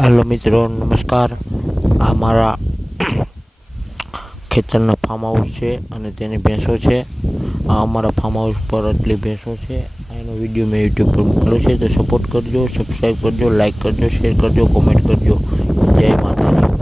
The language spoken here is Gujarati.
हेलो मित्रों, नमस्कार। आ मारा ખેતરના ફાર્મ હાઉસ છે અને તેની ભેંસો છે. આ અમારા ફાર્મ હાઉસ પર આટલી ભેંસો છે. એનો વિડીયો મેં યુટ્યુબ પર મૂકેલો છે, તો સપોર્ટ કરજો, સબસ્ક્રાઈબ કરજો, લાઈક કરજો, શેર કરજો, કોમેન્ટ કરજો. જય માતાજી.